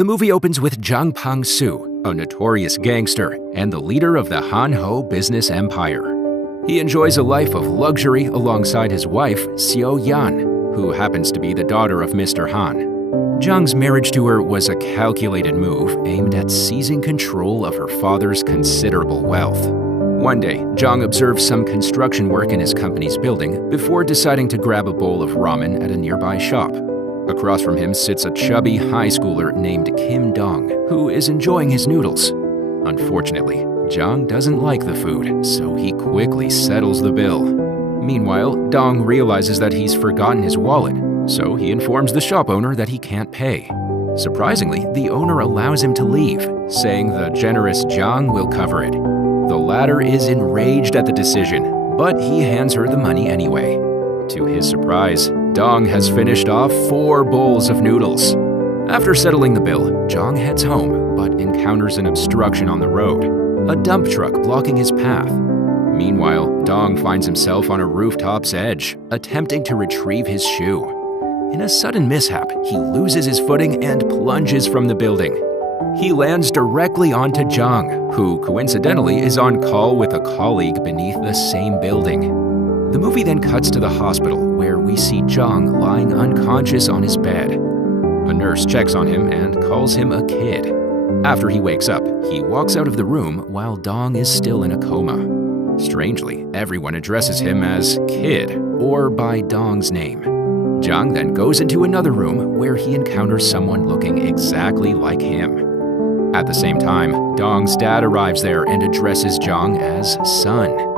The movie opens with Jang Pan Su, a notorious gangster and the leader of the Han-Ho business empire. He enjoys a life of luxury alongside his wife, Seo-yeon, who happens to be the daughter of Mr. Han. Jang's marriage to her was a calculated move aimed at seizing control of her father's considerable wealth. One day, Jang observes some construction work in his company's building before deciding to grab a bowl of ramen at a nearby shop. Across from him sits a chubby high schooler named Kim Dong, who is enjoying his noodles. Unfortunately, Jang doesn't like the food, so he quickly settles the bill. Meanwhile, Dong realizes that he's forgotten his wallet, so he informs the shop owner that he can't pay. Surprisingly, the owner allows him to leave, saying the generous Jang will cover it. The latter is enraged at the decision, but he hands her the money anyway. To his surprise, Dong has finished off 4 bowls of noodles. After settling the bill, Jang heads home, but encounters an obstruction on the road, a dump truck blocking his path. Meanwhile, Dong finds himself on a roofop's edge, attempting to retrieve his shoe. In a sudden mishap, he loses his footing and plunges from the building. He lands directly onto Jang, who coincidentally is on call with a colleague beneath the same building. The movie then cuts to the hospital, where we see Jang lying unconscious on his bed. A nurse checks on him and calls him a kid. After he wakes up, he walks out of the room while Dong is still in a coma. Strangely, everyone addresses him as Kid, or by Dong's name. Jang then goes into another room where he encounters someone looking exactly like him. At the same time, Dong's dad arrives there and addresses Jang as son.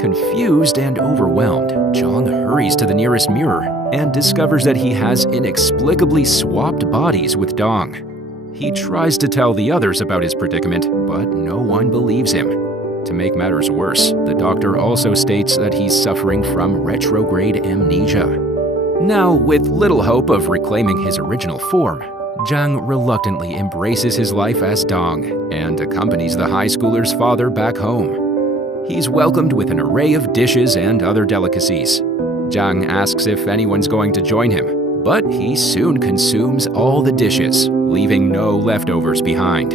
Confused and overwhelmed, Jang hurries to the nearest mirror and discovers that he has inexplicably swapped bodies with Dong. He tries to tell the others about his predicament, but no one believes him. To make matters worse, the doctor also states that he's suffering from retrograde amnesia. Now, with little hope of reclaiming his original form, Jang reluctantly embraces his life as Dong and accompanies the high schooler's father back home. He's welcomed with an array of dishes and other delicacies. Jang asks if anyone's going to join him, but he soon consumes all the dishes, leaving no leftovers behind.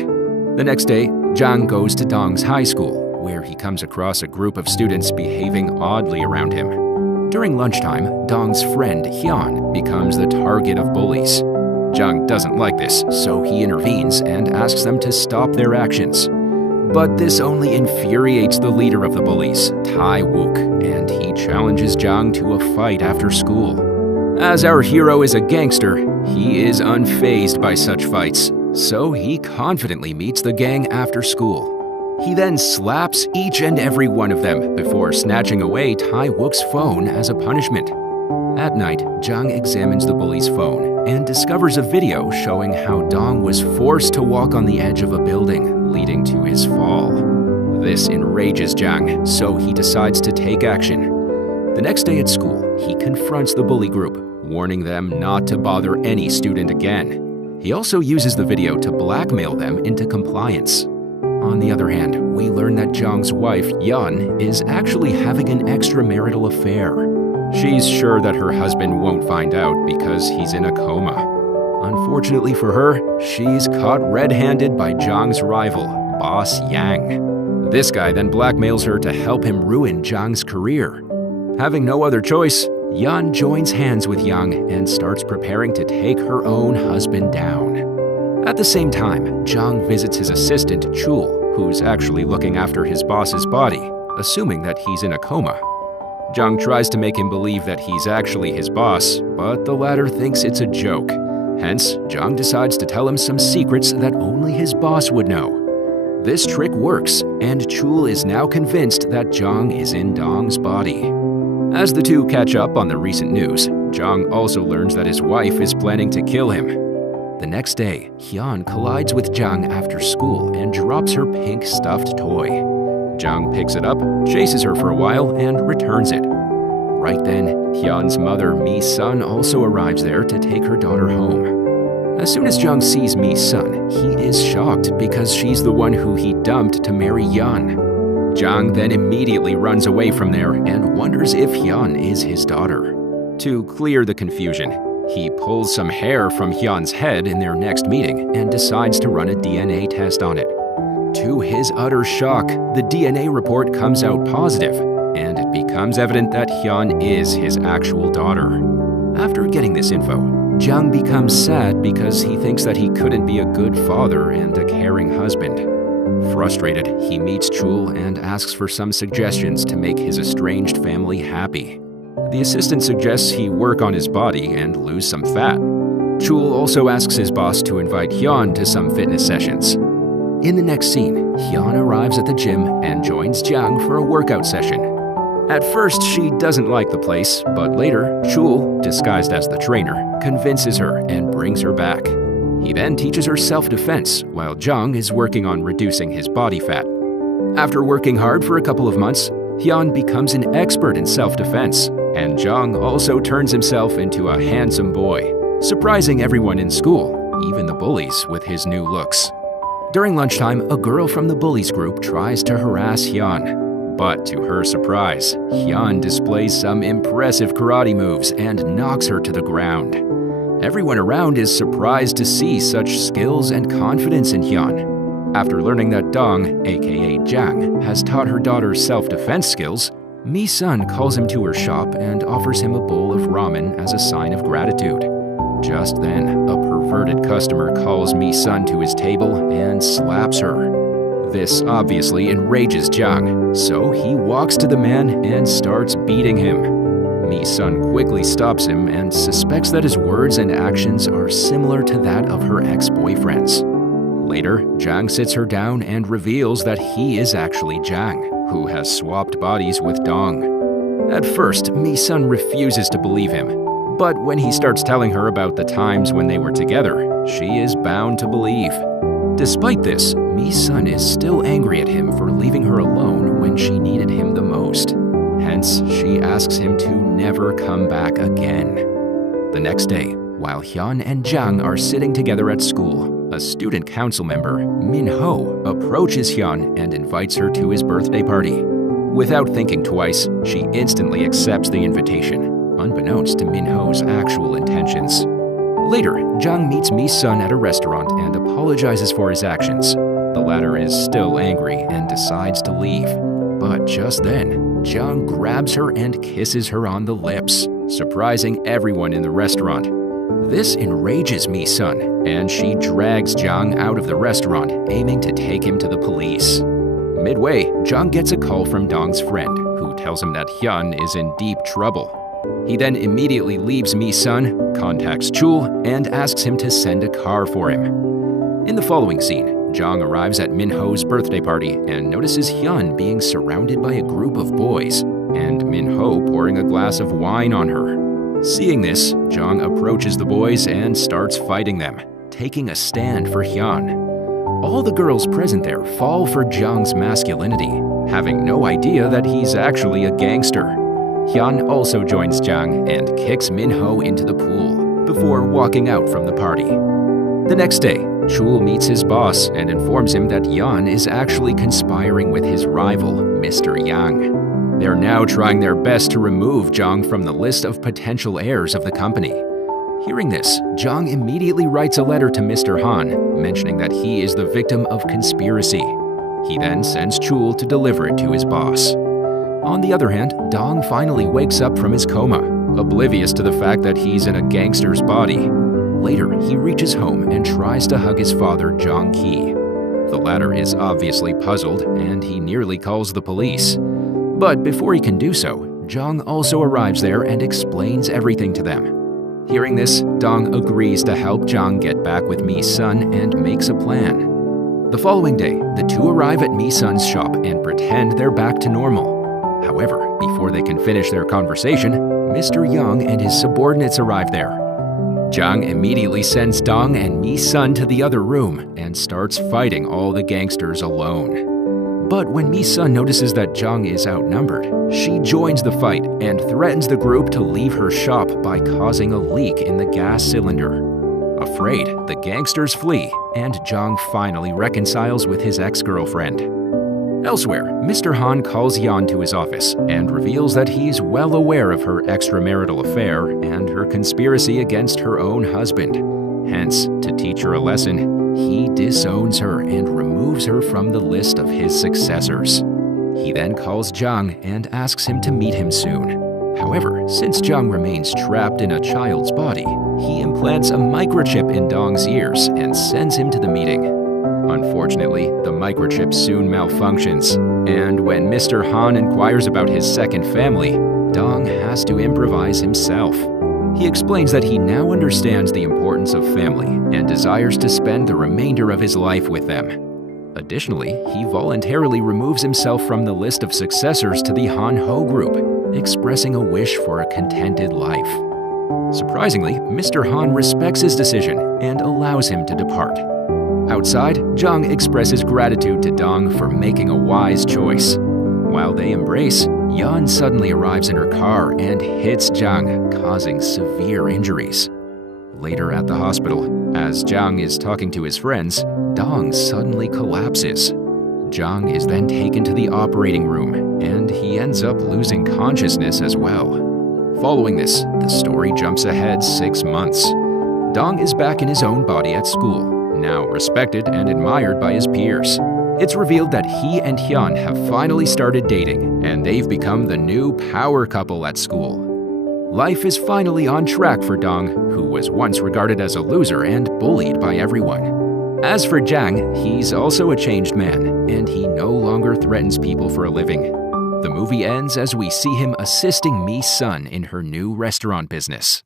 The next day, Jang goes to Dong's high school, where he comes across a group of students behaving oddly around him. During lunchtime, Dong's friend Hyeon becomes the target of bullies. Jang doesn't like this, so he intervenes and asks them to stop their actions. But this only infuriates the leader of the bullies, Tae-wook, and he challenges Jang to a fight after school. As our hero is a gangster, he is unfazed by such fights, so he confidently meets the gang after school. He then slaps each and every one of them before snatching away Tae-wook's phone as a punishment. At night, Jang examines the bully's phone and discovers a video showing how Dong was forced to walk on the edge of a building, leading to his fall. This enrages Jang, so he decides to take action. The next day at school, he confronts the bully group, warning them not to bother any student again. He also uses the video to blackmail them into compliance. On the other hand, we learn that Jang's wife, Yeon, is actually having an extramarital affair. She's sure that her husband won't find out because he's in a coma. Unfortunately for her, she's caught red-handed by Jang's rival, Boss Yang. This guy then blackmails her to help him ruin Jang's career. Having no other choice, Yeon joins hands with Yang and starts preparing to take her own husband down. At the same time, Jang visits his assistant, Chul, who's actually looking after his boss's body, assuming that he's in a coma. Jang tries to make him believe that he's actually his boss, but the latter thinks it's a joke. Hence, Jang decides to tell him some secrets that only his boss would know. This trick works, and Chul is now convinced that Jang is in Dong's body. As the two catch up on the recent news, Jang also learns that his wife is planning to kill him. The next day, Hyeon collides with Jang after school and drops her pink stuffed toy. Jang picks it up, chases her for a while, and returns it. Right then, Hyeon's mother, Mi-sun, also arrives there to take her daughter home. As soon as Jang sees Mi-sun, he is shocked because she's the one who he dumped to marry Yeon. Jang then immediately runs away from there and wonders if Hyeon is his daughter. To clear the confusion, He pulls some hair from Hyun's head in their next meeting and decides to run a DNA test on it. To his utter shock, the DNA report comes out positive, and it becomes evident that Hyun is his actual daughter. After getting this info, Jang becomes sad because he thinks that he couldn't be a good father and a caring husband. Frustrated, he meets Chul and asks for some suggestions to make his estranged family happy. The assistant suggests he work on his body and lose some fat. Chul also asks his boss to invite Hyun to some fitness sessions. In the next scene, Hyun arrives at the gym and joins Jang for a workout session. At first, she doesn't like the place, but later, Chul, disguised as the trainer, convinces her and brings her back. He then teaches her self-defense, while Jang is working on reducing his body fat. After working hard for a couple of months, Hyun becomes an expert in self-defense, and Jang also turns himself into a handsome boy, surprising everyone in school, even the bullies, with his new looks. During lunchtime, a girl from the bullies group tries to harass Hyun. But to her surprise, Hyun displays some impressive karate moves and knocks her to the ground. Everyone around is surprised to see such skills and confidence in Hyun. After learning that Dong, aka Jang, has taught her daughter self-defense skills, Mi-sun calls him to her shop and offers him a bowl of ramen as a sign of gratitude. Just then, a perverted customer calls Mi-sun to his table and slaps her. This obviously enrages Jang, so he walks to the man and starts beating him. Mi-sun quickly stops him and suspects that his words and actions are similar to that of her ex-boyfriends. Later, Jang sits her down and reveals that he is actually Jang, who has swapped bodies with Dong. At first, Mi-sun refuses to believe him, but when he starts telling her about the times when they were together, she is bound to believe. Despite this, Mi-sun is still angry at him for leaving her alone when she needed him the most. Hence, she asks him to never come back again. The next day, while Hyun and Jang are sitting together at school, a student council member, Min-ho, approaches Hyun and invites her to his birthday party. Without thinking twice, she instantly accepts the invitation, unbeknownst to Min-ho's actual intentions. Later, Jang meets Mi-sun at a restaurant and apologizes for his actions. The latter is still angry and decides to leave. But just then, Jang grabs her and kisses her on the lips, surprising everyone in the restaurant. This enrages Mi-sun, and she drags Jang out of the restaurant, aiming to take him to the police. Midway, Jang gets a call from Dong's friend, who tells him that Hyun is in deep trouble. He then immediately leaves Mi-sun, contacts Chul, and asks him to send a car for him. In the following scene, Jang arrives at Min-ho's birthday party and notices Hyun being surrounded by a group of boys, and Min-ho pouring a glass of wine on her. Seeing this, Jang approaches the boys and starts fighting them, taking a stand for Hyun. All the girls present there fall for Jang's masculinity, having no idea that he's actually a gangster. Hyun also joins Jang and kicks Min-ho into the pool, before walking out from the party. The next day, Chul meets his boss and informs him that Hyun is actually conspiring with his rival, Mr. Yang. They're now trying their best to remove Jang from the list of potential heirs of the company. Hearing this, Jang immediately writes a letter to Mr. Han, mentioning that he is the victim of conspiracy. He then sends Chul to deliver it to his boss. On the other hand, Dong finally wakes up from his coma, oblivious to the fact that he's in a gangster's body. Later, he reaches home and tries to hug his father, Jong Ki. The latter is obviously puzzled, and he nearly calls the police. But before he can do so, Jong also arrives there and explains everything to them. Hearing this, Dong agrees to help Jang get back with Mi-sun and makes a plan. The following day, the two arrive at Mi-sun's shop and pretend they're back to normal. However, before they can finish their conversation, Mr. Young and his subordinates arrive there. Jang immediately sends Dong and Mi-sun to the other room and starts fighting all the gangsters alone. But when Mi-sun notices that Jang is outnumbered, she joins the fight and threatens the group to leave her shop by causing a leak in the gas cylinder. Afraid, the gangsters flee, and Jang finally reconciles with his ex-girlfriend. Elsewhere, Mr. Han calls Yeon to his office and reveals that he's well aware of her extramarital affair and her conspiracy against her own husband. Hence, to teach her a lesson, he disowns her and removes her from the list of his successors. He then calls Jang and asks him to meet him soon. However, since Jang remains trapped in a child's body, he implants a microchip in Dong's ears and sends him to the meeting. Unfortunately, the microchip soon malfunctions, and when Mr. Han inquires about his second family, Dong has to improvise himself. He explains that he now understands the importance of family and desires to spend the remainder of his life with them. Additionally, he voluntarily removes himself from the list of successors to the Han Ho group, expressing a wish for a contented life. Surprisingly, Mr. Han respects his decision and allows him to depart. Outside, Jang expresses gratitude to Dong for making a wise choice. While they embrace, Yeon suddenly arrives in her car and hits Jang, causing severe injuries. Later at the hospital, as Jang is talking to his friends, Dong suddenly collapses. Jang is then taken to the operating room, and he ends up losing consciousness as well. Following this, the story jumps ahead 6 months. Dong is back in his own body at school, now respected and admired by his peers. It's revealed that he and Hyun have finally started dating, and they've become the new power couple at school. Life is finally on track for Dong, who was once regarded as a loser and bullied by everyone. As for Jang, he's also a changed man, and he no longer threatens people for a living. The movie ends as we see him assisting Mi's son in her new restaurant business.